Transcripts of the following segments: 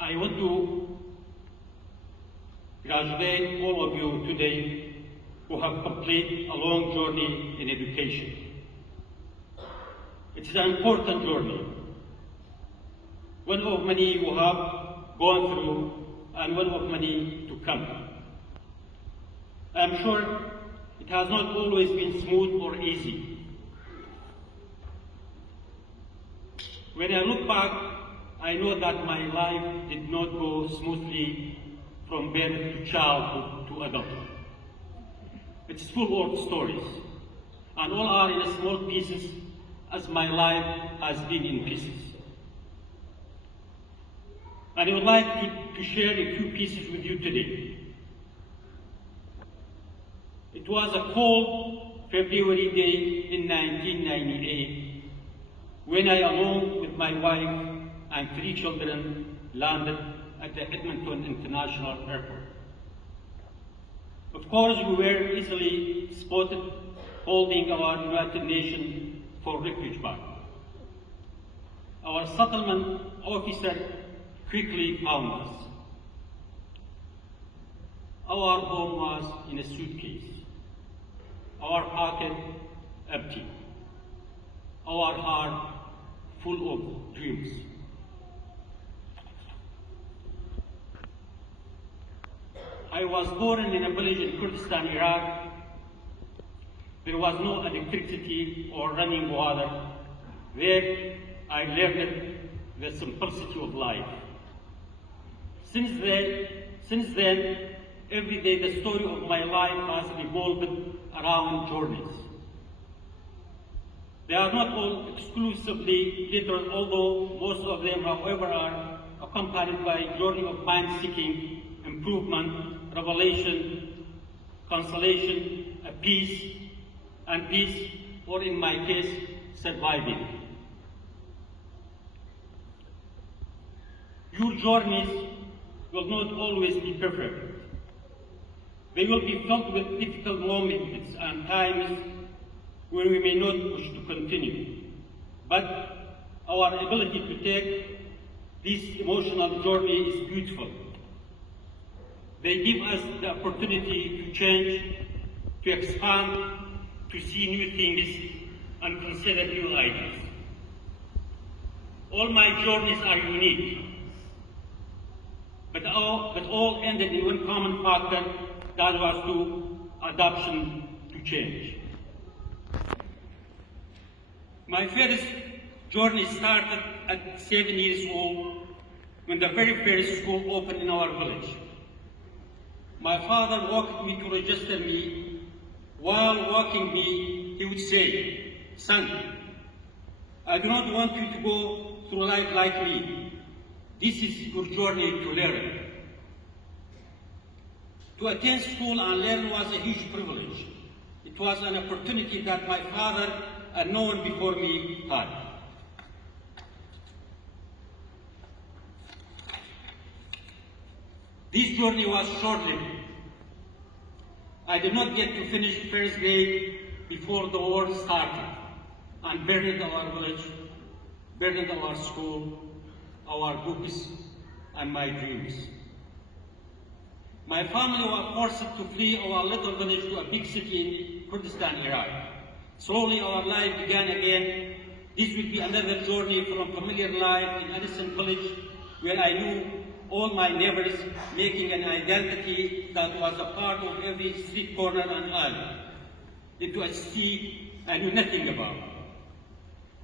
I want to congratulate all of you today who have completed a long journey in education. It is an important journey, one of many you have gone through and one of many to come. I am sure it has not always been smooth or easy. When I look back, I know that my life did not go smoothly from birth to childhood to adulthood. It's full of stories, and all are in small pieces as my life has been in pieces. And I would like to share a few pieces with you today. It was a cold February day in 1998 when I, along with my wife and 3 children, landed at the Edmonton International Airport. Of course, we were easily spotted holding our United Nations for refuge bag. Our settlement officer quickly found us. Our home was in a suitcase, our pocket empty, our heart full of dreams. I was born in a village in Kurdistan, Iraq. There was no electricity or running water. There I learned the simplicity of life. Since then, every day the story of my life has revolved around journeys. They are not all exclusively literal, although most of them, however, are accompanied by a journey of mind-seeking, improvement, revelation, consolation, peace, or in my case, surviving. Your journeys will not always be perfect. They will be filled with difficult moments and times when we may not wish to continue. But our ability to take this emotional journey is beautiful. They give us the opportunity to change, to expand, to see new things, and consider new ideas. All my journeys are unique, but all ended in one common factor, that was to adoption, to change. My first journey started at 7 years old when the very first school opened in our village. My father walked me to register me. While walking me, he would say, "Son, I do not want you to go through life like me. This is your journey to learn." To attend school and learn was a huge privilege. It was an opportunity that my father and no one before me had. This journey was short-lived. I did not get to finish first grade before the war started and burned our village, burned our school, our books, and my dreams. My family was forced to flee our little village to a big city in Kurdistan, Iraq. Slowly our life began again. This would be another journey from familiar life in innocent village where I knew all my neighbors, making an identity that was a part of every street corner and alley, into a city I knew nothing about.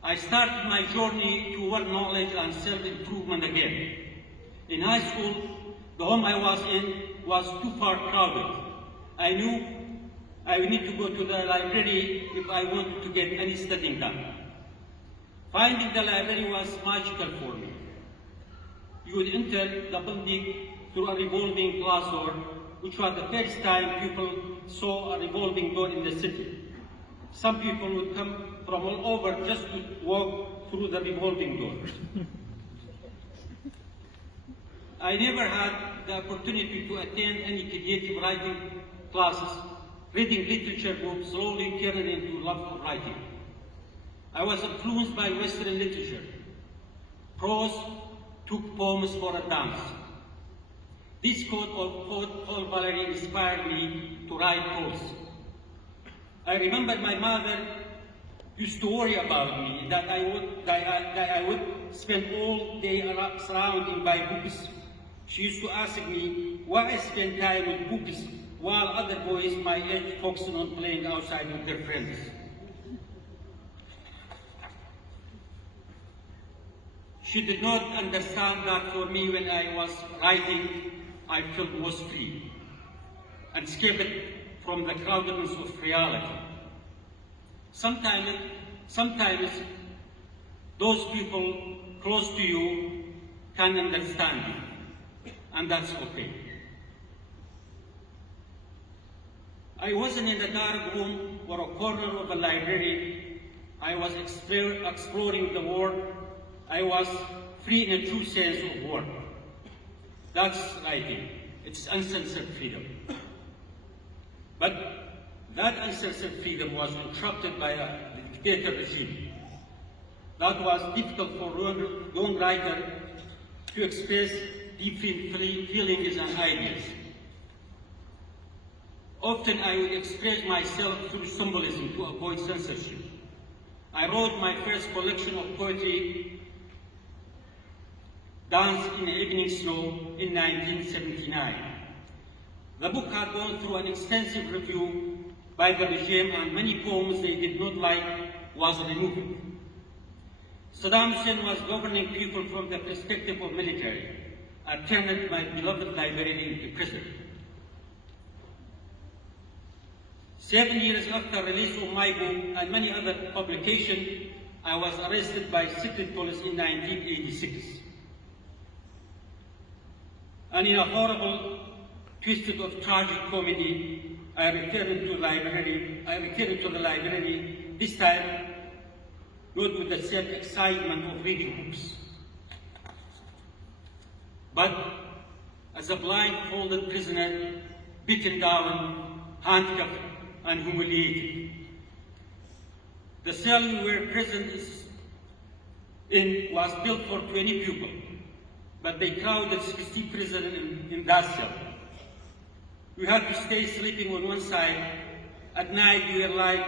I started my journey toward knowledge and self-improvement again. In high school, the home I was in was too far crowded. I knew I would need to go to the library if I wanted to get any studying done. Finding the library was magical for me. You would enter the building through a revolving glass door, which was the first time people saw a revolving door in the city. Some people would come from all over just to walk through the revolving door. I never had the opportunity to attend any creative writing classes. Reading literature books slowly turned into love of writing. I was influenced by Western literature, prose, took poems for a dance. This quote of Paul Valery inspired me to write prose. I remember my mother used to worry about me, that I would spend all day surrounded by books. She used to ask me why I spend time with books while other boys my age focusing on playing outside with their friends. She did not understand that for me when I was writing, I felt most free and escaped from the crowdedness of reality. Sometimes those people close to you can understand you, and that's okay. I wasn't in a dark room or a corner of a library. I was exploring the world. I was free in a true sense of word. That's writing. It's uncensored freedom. But that uncensored freedom was interrupted by a dictator regime. That was difficult for a young writer to express deep feelings and ideas. Often I would express myself through symbolism to avoid censorship. I wrote my first collection of poetry, Dance in the Evening Snow, in 1979. The book had gone through an extensive review by the regime, and many poems they did not like was removed. Saddam Hussein was governing people from the perspective of military. I turned my beloved library into prison. 7 years after release of my book and many other publications, I was arrested by secret police in 1986. And in a horrible, twisted of tragic comedy, I returned to the library, this time not with the same excitement of reading books, but as a blindfolded prisoner, beaten down, handcuffed, and humiliated. The cell we were present in was built for 20 people, but they crowded 60 prisoners in that cell. We had to stay sleeping on one side. At night, we were like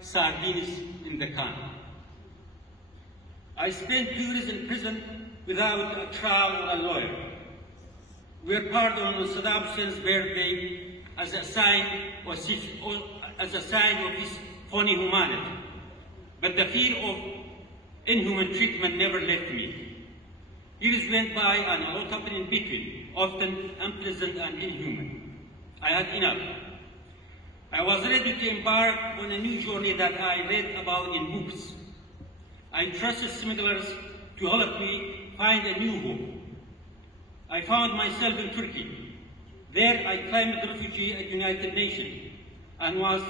sardines in the can. I spent 2 years in prison without a trial or a lawyer. We were pardoned on Saddam Hussein's birthday as a sign of his funny humanity. But the fear of inhuman treatment never left me. Years went by and a lot happened in between, often unpleasant and inhuman. I had enough. I was ready to embark on a new journey that I read about in books. I trusted smugglers to help me find a new home. I found myself in Turkey. There I claimed refugee at the United Nations and was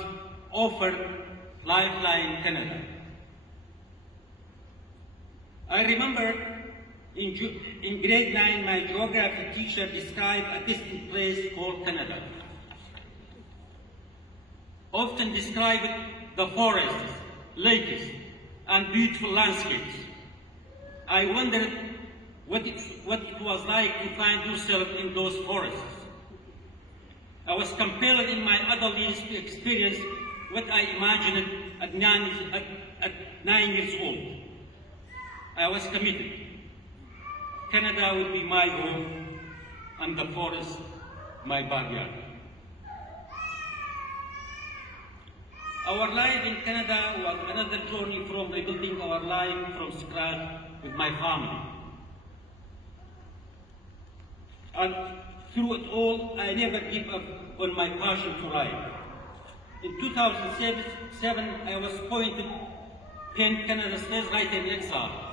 offered lifeline in Canada. I remember in grade 9, my geography teacher described a distant place called Kenneda. Often described the forests, lakes, and beautiful landscapes. I wondered what it was like to find yourself in those forests. I was compelled in my adult years to experience what I imagined at 9 years old. I was committed. Canada would be my home, and the forest my backyard. Our life in Canada was another journey from rebuilding our life from scratch with my family. And through it all, I never gave up on my passion to write. In 2007, I was appointed Canada's first writer in exile.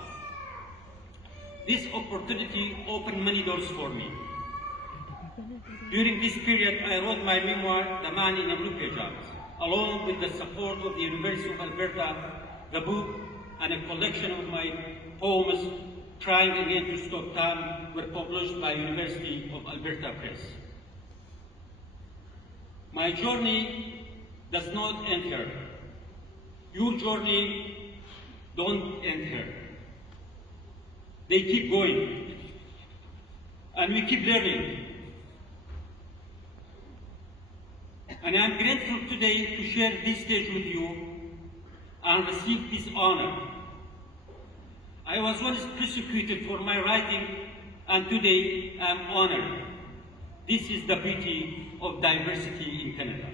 This opportunity opened many doors for me. During this period, I wrote my memoir, The Man in a Blue Pajamas, along with the support of the University of Alberta. The book and a collection of my poems, Trying Again to Stop Time, were published by University of Alberta Press. My journey does not end here. Your journey don't end here. They keep going. and we keep learning. And I am grateful today to share this stage with you and receive this honor. I was once persecuted for my writing, and today I am honored. This is the beauty of diversity in Canada.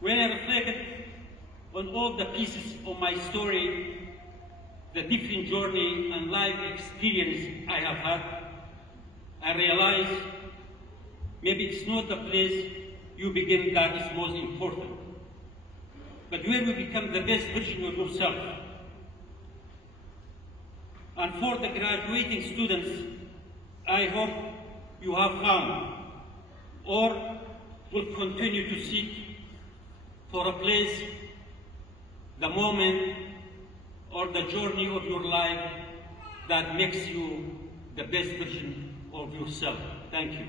When I reflected on all the pieces of my story, the different journey and life experience I have had, I realized maybe it's not the place you begin that is most important, but where you become the best version of yourself. And for the graduating students, I hope you have found or will continue to seek for a place, the moment, or the journey of your life that makes you the best version of yourself. Thank you.